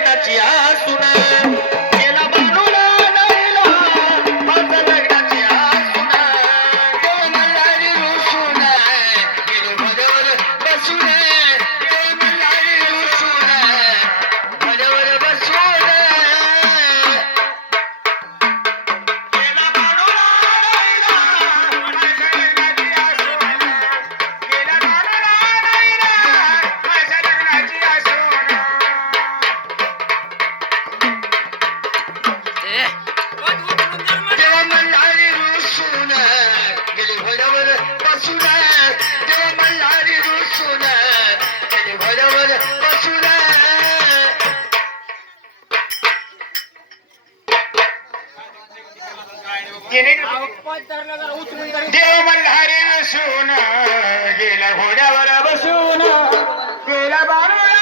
नचिया सुना। देव मल्हारी बसून गेला घोड्यावर बसून गेला बाबा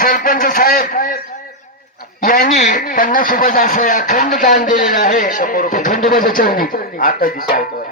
सरपंच साहेब यांनी पन्नास रुपयाचं असं अखंड दान दिलेलं आहे. खंडोबाच्या चरणी. आता दिसावतो